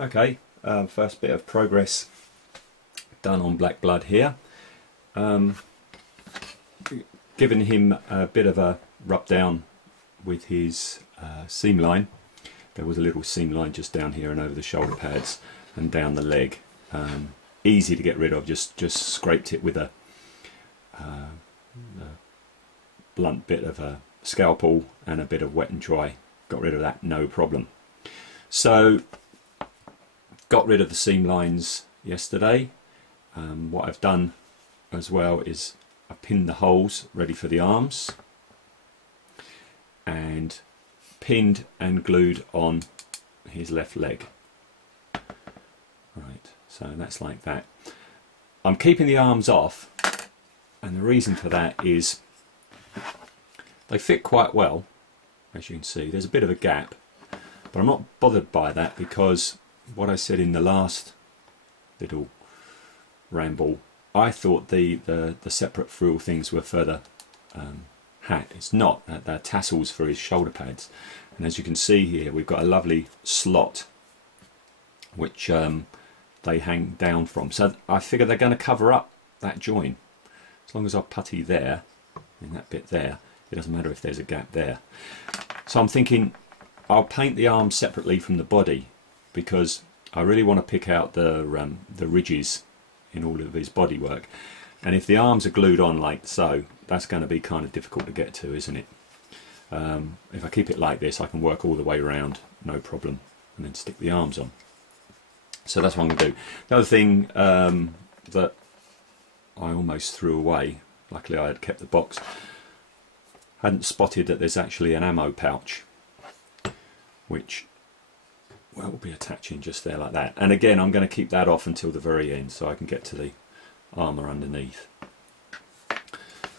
Okay, first bit of progress done on Blackblood here. Giving him a bit of a rub down with his seam line. There was a little seam line just down here and over the shoulder pads and down the leg. Easy to get rid of, just scraped it with a blunt bit of a scalpel and a bit of wet and dry. Got rid of that, no problem. So got rid of the seam lines yesterday. What I've done as well is I pinned the holes ready for the arms and pinned and glued on his left leg. Right, so that's like that. I'm keeping the arms off, and the reason for that is they fit quite well. As you can see, there's a bit of a gap, but I'm not bothered by that because what I said in the last little ramble, I thought the separate frill things were for the hat. It's not. They're tassels for his shoulder pads, and as you can see here, we've got a lovely slot which they hang down from. So I figure they're going to cover up that join. As long as I putty there, in that bit there, it doesn't matter if there's a gap there. So I'm thinking I'll paint the arms separately from the body because I really want to pick out the ridges in all of his bodywork. And if the arms are glued on like so, that's going to be kind of difficult to get to, isn't it? If I keep it like this, I can work all the way around, no problem, and then stick the arms on. So that's what I'm going to do. The other thing that I almost threw away, luckily I had kept the box, hadn't spotted that there's actually an ammo pouch which will be attaching just there like that. And again, I'm going to keep that off until the very end so I can get to the armour underneath.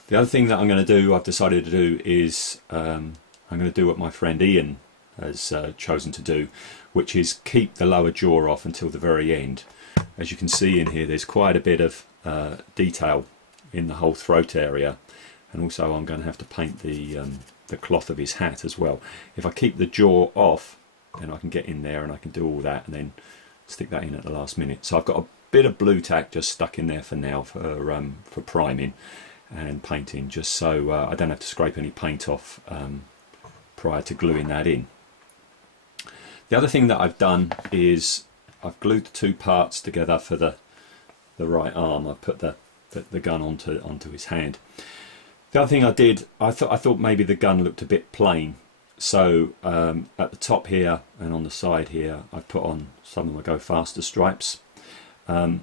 The other thing that I'm going to do, I've decided to do, is I'm going to do what my friend Ian has chosen to do, which is keep the lower jaw off until the very end. As you can see in here, there's quite a bit of detail in the whole throat area, and also I'm going to have to paint the cloth of his hat as well. If I keep the jaw off, then I can get in there and I can do all that and then stick that in at the last minute. So I've got a bit of blue tack just stuck in there for now for priming and painting, just so I don't have to scrape any paint off prior to gluing that in. The other thing that I've done is I've glued the two parts together for the right arm. I've put the gun onto his hand. The other thing I did, I thought maybe the gun looked a bit plain, so at the top here and on the side here I've put on some of my Go Faster stripes. I've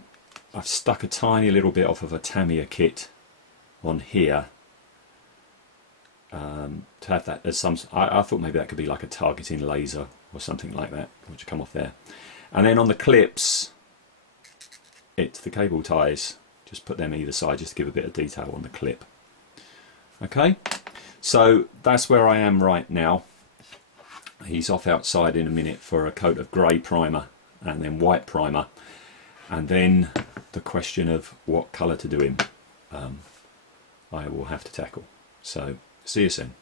stuck a tiny little bit off of a Tamiya kit on here to have that as some. I thought maybe that could be like a targeting laser or something like that, which come off there. And then on the clips, it's the cable ties. Just put them either side just to give a bit of detail on the clip. Okay, so that's where I am right now. He's off outside in a minute for a coat of grey primer and then white primer, and then the question of what colour to do him I will have to tackle. So see you soon.